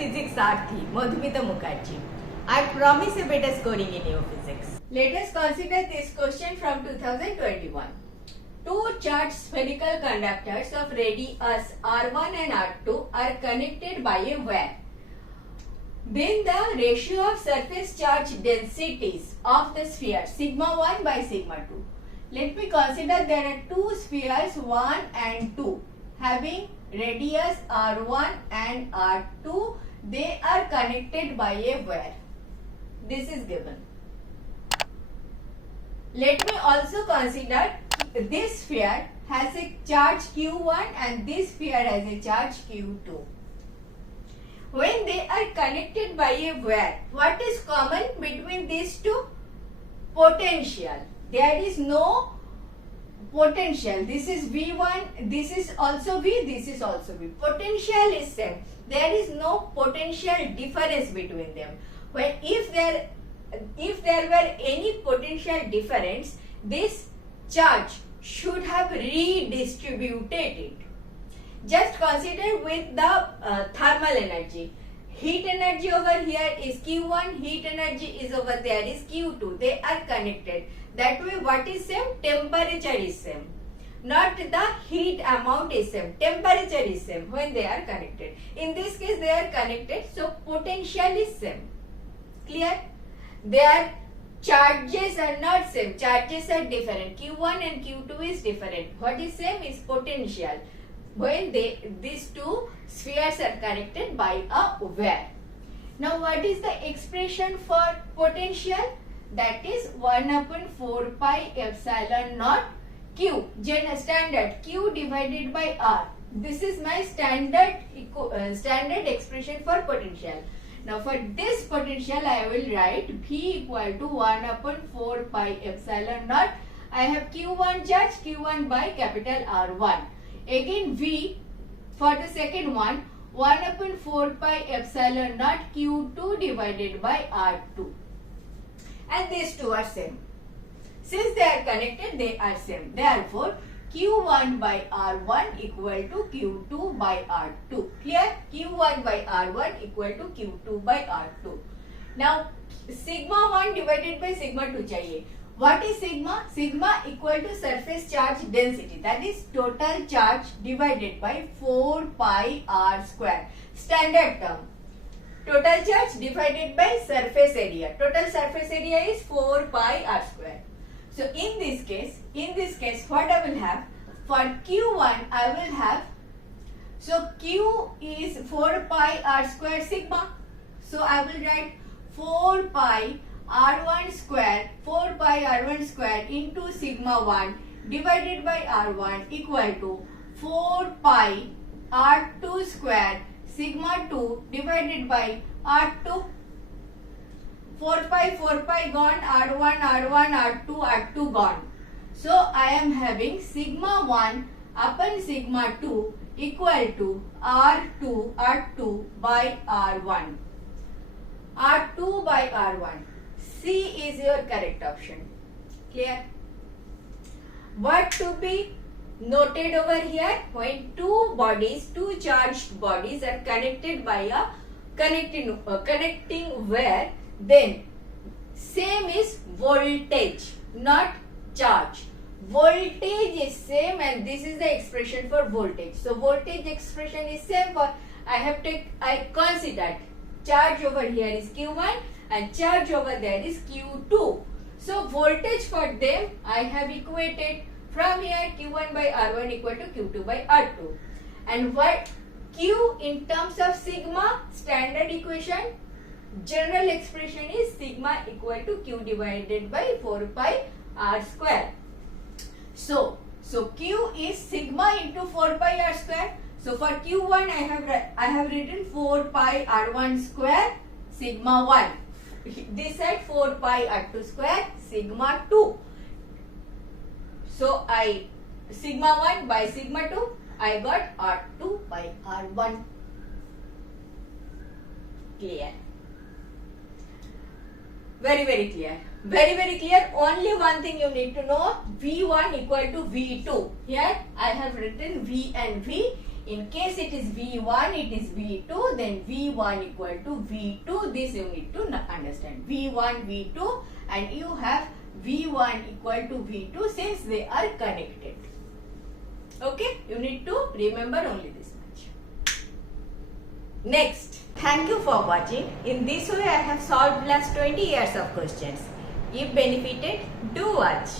physics Sarthi, Madhumita Mukherjee. I promise a better scoring in your physics. Let us consider this question from 2021. Two charged spherical conductors of radius R1 and R2 are connected by a wire. Then the ratio of surface charge densities of the sphere sigma 1 by sigma 2. Let me consider there are two spheres 1 and 2 having radius R1 and R2. They are connected by a wire. This is given. Let me also consider this sphere has a charge Q1 and this sphere has a charge Q2. When they are connected by a wire, what is common between these two? Potential. There is no potential. This is V1, this is also V, this is also V. Potential is same. There is no potential difference between them. When if there were any potential difference, this charge should have redistributed it. Just consider with the thermal energy. Heat energy over here is Q1, heat energy is over there is Q2. They are connected. That way what is same? Temperature is same. Not the heat amount is same. Temperature is same when they are connected. In this case they are connected, so potential is same. Clear? Their charges are not same. Charges are different. Q1 and Q2 is different. What is same is potential. When these two spheres are connected by a wire. Now what is the expression for potential? That is 1 upon 4 pi epsilon naught Q, standard Q divided by R. This is my standard expression for potential. Now for this potential I will write V equal to 1 upon 4 pi epsilon naught. I have Q1 charge, Q1 by capital R1. Again V for the second one, 1 upon 4 pi epsilon naught Q2 divided by R2. And these two are same. Since they are connected, they are same. Therefore, Q1 by R1 equal to Q2 by R2. Clear? Q1 by R1 equal to Q2 by R2. Now, sigma 1 divided by sigma 2 chahiye. What is sigma? Sigma equal to surface charge density. That is total charge divided by 4 pi R square. Standard term. Total charge divided by surface area. Total surface area is 4 pi R square. So in this case, what I will have? For Q1, I will have, so Q is 4 pi R square sigma. So I will write 4 pi R1 square, 4 pi R1 square into sigma 1 divided by R1 equal to 4 pi R2 square sigma 2 divided by R2. 4 pi gone, R1, R2 gone. So I am having sigma 1 upon sigma 2 equal to R2 by R1. R2 by R1. C is your correct option. Clear? What to be noted over here? When two charged bodies are connected by a connecting wire, then same is voltage, not charge. Voltage is same and this is the expression for voltage. So voltage expression is same for, I considered charge over here is Q1 and charge over there is Q2. So voltage for them I have equated from here Q1 by R1 equal to Q2 by R2. And what Q in terms of sigma, standard equation, general expression is sigma equal to Q divided by 4 pi R square. So Q is sigma into 4 pi R square. So for Q1 I have written 4 pi R1 square sigma 1. This side 4 pi R2 square sigma 2. So sigma 1 by sigma 2 I got R2 by R1. Clear? Very clear. Very clear. Only one thing you need to know. V1 equal to V2. Here I have written V and V. In case it is V1, it is V2, then V1 equal to V2. This you need to understand. V1, V2, and you have V1 equal to V2 since they are connected. Okay, you need to remember only this much. Next, thank you for watching. In this way I have solved last 20 years of questions. If benefited, do watch.